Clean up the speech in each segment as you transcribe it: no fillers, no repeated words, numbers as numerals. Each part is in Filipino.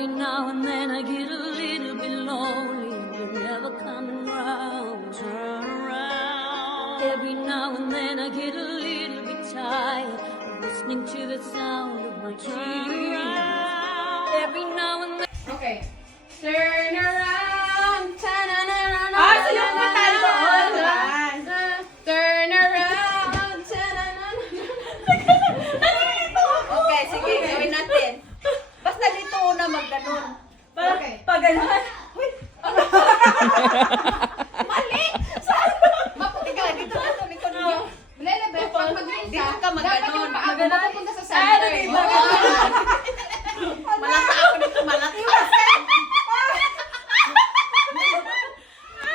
Every now and then I get a little bit lonely. You're never coming round. Turn around. Every now and then I get a little bit tired of listening to the sound of my tears. Every now and then. Okay. Turn around. Ta-na-na-na-na. Sayaw pa tayo doon. Turn around. Ta-na-na-na-na. Okay, sige, gawin natin. Basta dito una mag-ganon. Okay. Pag ganon. Uy! Mali! Maputi ka lang dito. Dito niyo. Lele, pag mag-isa, Dito ka dapat mag-ganon. yung paa mo mapupunta sa center. diba? Oo. Malata ako dito, malata.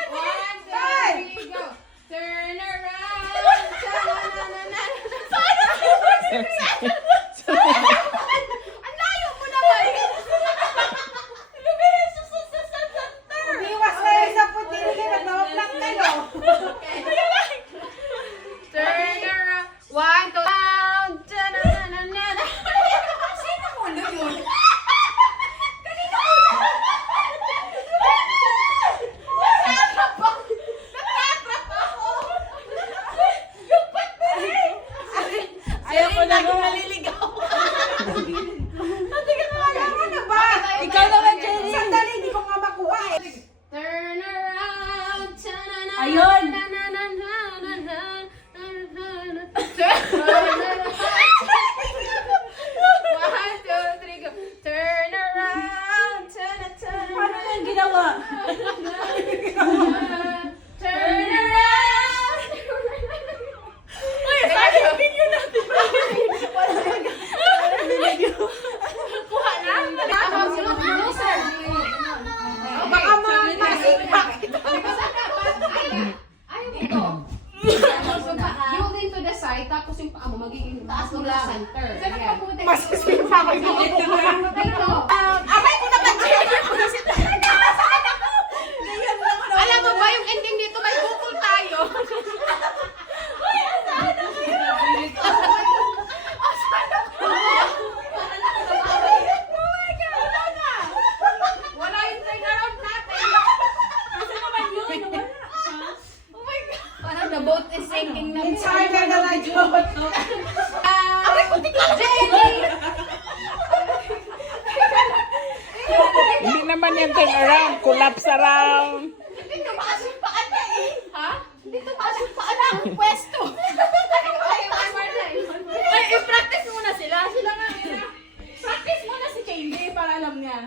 One, two, three, go. Turn around. Ta-na-na-na-na. Ang layo mo naman. Umiwas kayo sa puti nila, nagbawaplak kayo. Turn around. One, two, round. Ta-na-na-na-na. Sino mo na yun? Ayaw ko na Lagi naliligaw. Ano ba? Ikaw naman, Jenny. Sandali, hindi ko nga makuha eh. Turn around. Ta-na-na-na-na. Ayun. Na-na-na-na-na-na. One, two, three, go. Turn around. Ta-na-na-na-na. Paano yung ginawa? Turn around. Uy, sabi yung video natin. Kuha na. Ako, loser. Baka ma-impact. Ayaw ito. Hold into the side, tapos yung paa mo magiging taas mo sa center. Ayan. Masisipa ko yung Dito. Aray ko naman, Jenny. Alam mo ba yung ending dito may bukol tayo? Wala yung turnaround natin. Oh my God. Parang the boat is sinking na. It's harder than I thought. Jenny! Hindi naman yan turn around, collapse around. Hindi tumaas yung paa niya eh. Ha? Hindi tumaas yung paa na ang pwesto. Ay, i-practice muna sila. Sila nga. Practice muna si Candy para alam niya.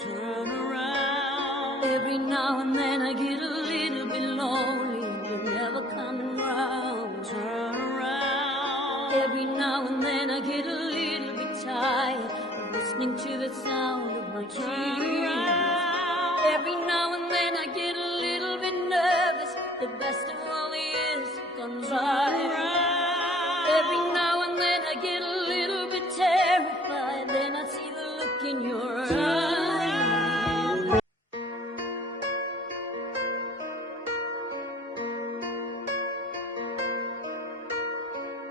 Turn around. Every now and then I get a little bit lonely. You're never coming round. Turn around. Every now and then I get a little bit tired of listening to the sound of my tears. Every now and then I get a little bit nervous. The best of all the years have gone by. Every now and then I get a little bit terrified. Then I see the look in your eyes.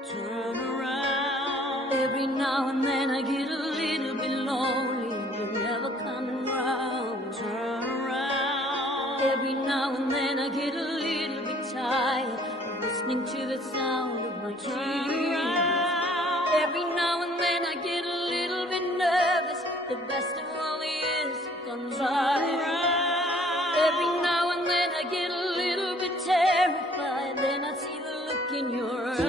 Turn around. Every now and then I get a little bit lonely. You're never coming round. Turn around. Every now and then I get a little bit tired of listening to the sound of my tears. Every now and then I get a little bit nervous. The best of all the years have gone by. Every now and then I get a little bit terrified. Then I see the look in your eyes.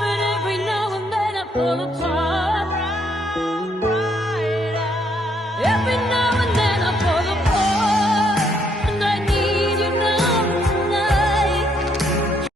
But every now and then I fall apart.